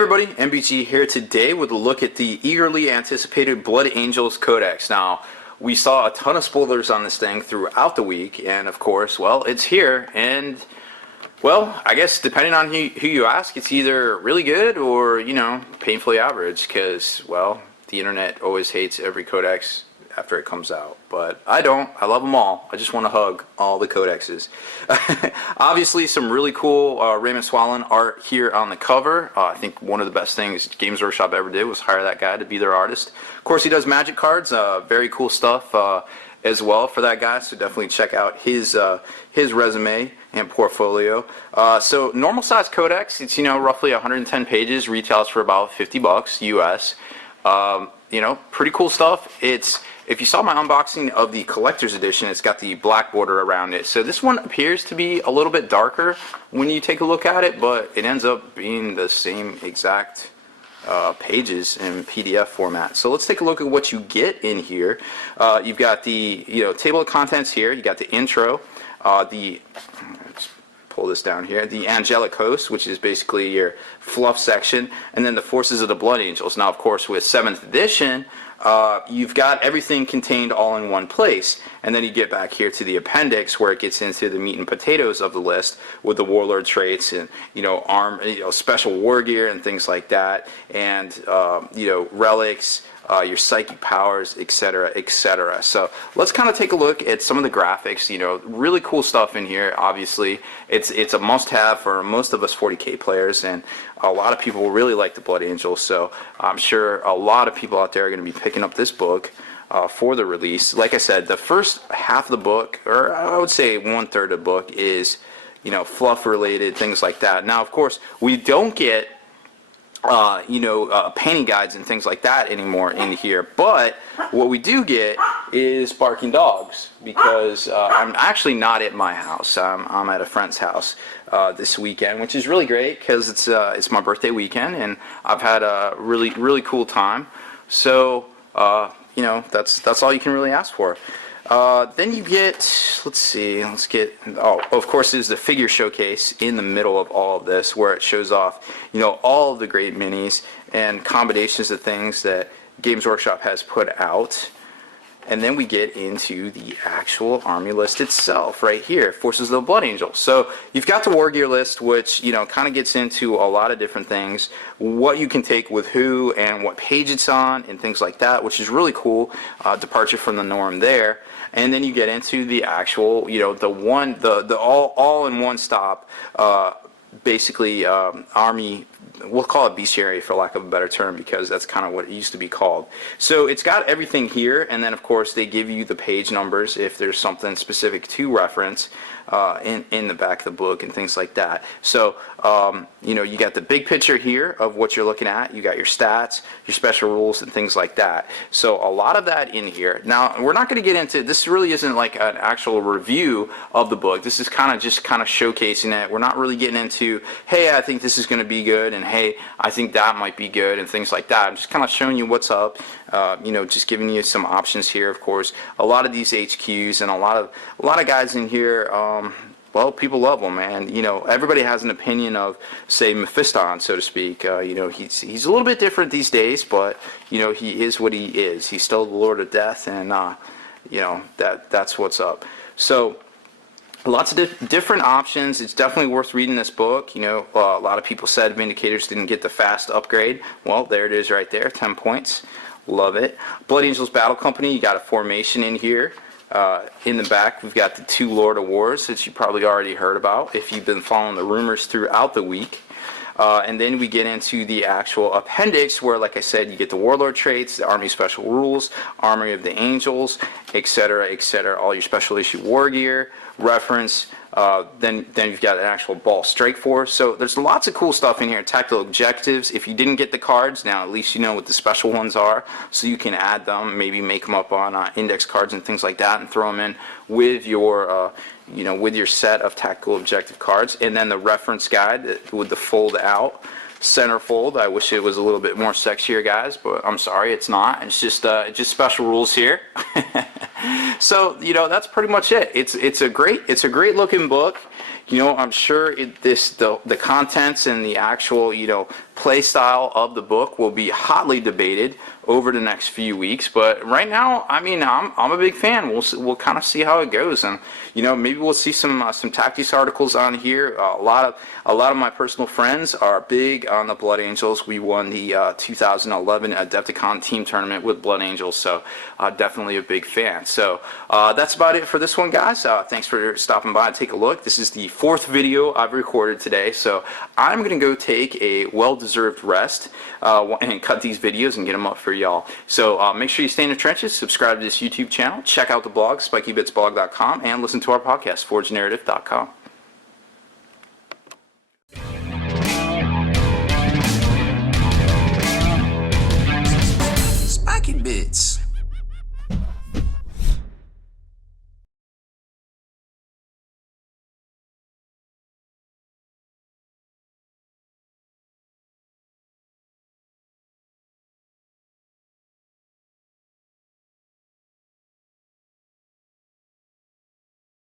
everybody, MBG here today with a look at the eagerly anticipated Blood Angels Codex. Now, we saw a ton of spoilers on this thing throughout the week, and of course, well, it's here, and, well, I guess depending on who you ask, it's either really good or, you know, painfully average, because, well, the internet always hates every Codex after it comes out, but I don't. I love them all. I just want to hug all the codexes. Obviously, some really cool Raymond Swallen art here on the cover. I think one of the best things Games Workshop ever did was hire that guy to be their artist. Of course, he does magic cards. Very cool stuff as well for that guy, so definitely check out his resume and portfolio. So normal size codex, it's, you know, roughly 110 pages, retails for about $50 US. You know, pretty cool stuff. If you saw my unboxing of the collector's edition, it's got the black border around it. So this one appears to be a little bit darker when you take a look at it, but it ends up being the same exact pages in PDF format. So let's take a look at what you get in here. You've got the table of contents here. You got the intro, let's pull this down here, the Angelic Host, which is basically your fluff section, and then the Forces of the Blood Angels. Now, of course, with 7th edition, you've got everything contained all in one place, and then you get back here to the appendix where it gets into the meat and potatoes of the list with the warlord traits and special war gear and things like that, and relics, your psychic powers, etc., etc. So let's kind of take a look at some of the graphics. Really cool stuff in here. Obviously, it's a must-have for most of us 40k players, and a lot of people really like the Blood Angels. So I'm sure a lot of people out there are going to be picking up this book for the release. Like I said, the first half of the book, or I would say 1/3 of the book, is fluff related, things like that. Now, of course, we don't get painting guides and things like that anymore in here, but what we do get is barking dogs, because I'm actually not at my house. I'm at a friend's house this weekend, which is really great because it's my birthday weekend and I've had a really cool time. So that's all you can really ask for. Then you get, of course, there's the figure showcase in the middle of all of this, where it shows off, all of the great minis and combinations of things that Games Workshop has put out. And then we get into the actual army list itself right here, Forces of the Blood Angels. So you've got the war gear list, which kind of gets into a lot of different things, what you can take with who and what page it's on and things like that, which is really cool. Departure from the norm there. And then you get into the actual, the all in one stop, basically army. We'll call it bestiary for lack of a better term, because that's kind of what it used to be called. So it's got everything here, and then of course they give you the page numbers if there's something specific to reference in the back of the book and things like that. So you got the big picture here of what you're looking at. You got your stats, your special rules, and things like that. So a lot of that in here. Now, we're not going to get into this. Really isn't like an actual review of the book. This is kind of showcasing it. We're not really getting into, hey, I think this is going to be good, and hey, I think that might be good, and things like that. I'm just kind of showing you what's up. Just giving you some options here. Of course, a lot of these HQs and a lot of guys in here. Well, people love them, and everybody has an opinion of, say, Mephiston, so to speak. He's a little bit different these days, but he is what he is. He's still the Lord of Death, and that's what's up. So lots of different options. It's definitely worth reading this book. A lot of people said Vindicators didn't get the fast upgrade. Well, there it is right there, 10 points. Love it. Blood Angels Battle Company, you got a formation in here. In the back, we've got the 2 Lord of Wars that you probably already heard about if you've been following the rumors throughout the week. And then we get into the actual appendix where, like I said, you get the Warlord traits, the Army Special Rules, Army of the Angels, etc., etc., all your special issue war gear, reference. Then you've got an actual ball strike force. So there's lots of cool stuff in here. Tactical objectives. If you didn't get the cards, now at least you know what the special ones are, so you can add them, maybe make them up on index cards and things like that, and throw them in with your with your set of tactical objective cards. And then the reference guide with the fold out centerfold. I wish it was a little bit more sexier, guys, but I'm sorry, it's not. It's just special rules here. So that's pretty much it. It's a great looking book. I'm sure the contents and the actual play style of the book will be hotly debated over the next few weeks. But right now, I mean, I'm a big fan. We'll kind of see how it goes, and maybe we'll see some tactics articles on here. A lot of my personal friends are big on the Blood Angels. We won the 2011 Adepticon team tournament with Blood Angels, so definitely a big fan. So that's about it for this one, guys. Thanks for stopping by and take a look. This is the 4th video I've recorded today, so I'm gonna go take a well-deserved rest and cut these videos and get them up for y'all. So make sure you stay in the trenches, subscribe to this YouTube channel, check out the blog, spikybitsblog.com, and listen to our podcast, forgenarrative.com.